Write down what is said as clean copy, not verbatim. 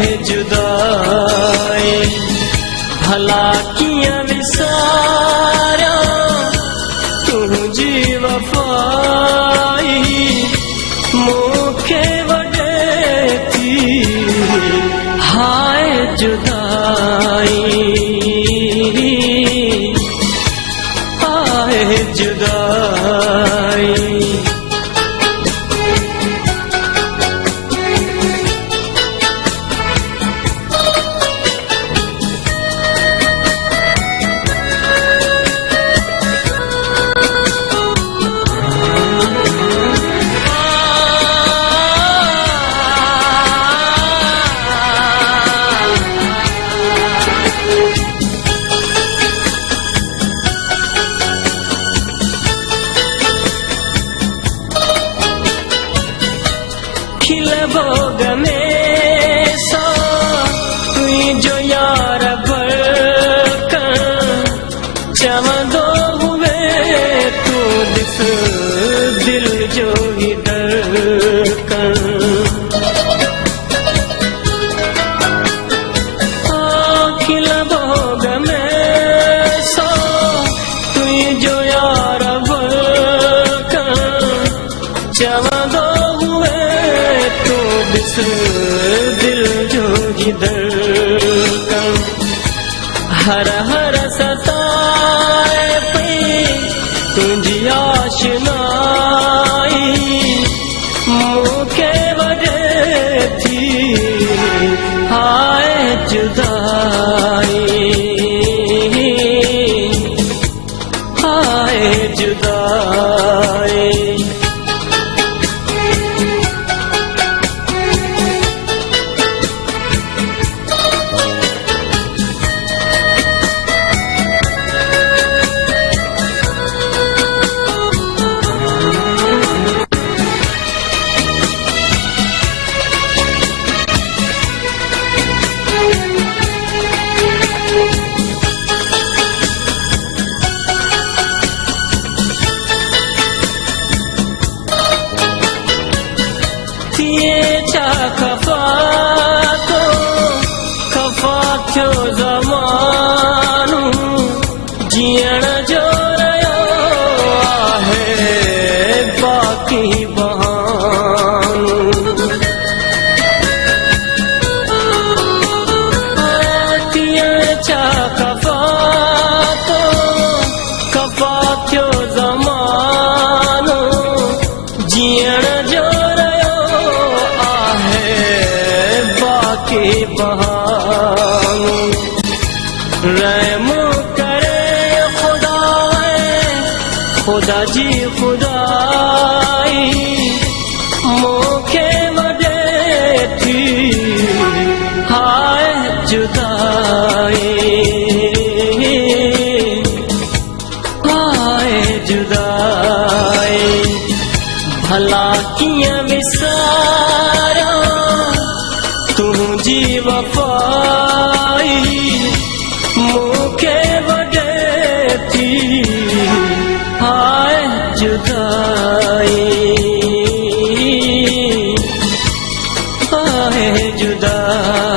है जुदाई भला किया विसारा तुझी वफाई मुखे वडे थी हाय जुदाई हाय जुदाई भोग में सो तुई जो यार बरकर चमदो हुए तू दिस दिल जो ही दरकर खिल भोग में सो तुई जो यार बरकर चमदो दिल जो जिधर कम हर हर सताए पे तुझी आशनाई मुखे वजह थी हाय जुदाई हाय जुदाई खफा तो खफा थियो ज़मानो जीअण जो रहियो आहे बाक़ी बहानो थिए छा खफा तो खफा थियो ज़मानो जीअण जो बहानो रहम करे खुदा जी खुदाई मुखे वडे थी हाय जुदाई हाय जुदाई भला किया विसारा तुझी वफाई मुखे वडे थी हाय जुदाई हाय जुदाई।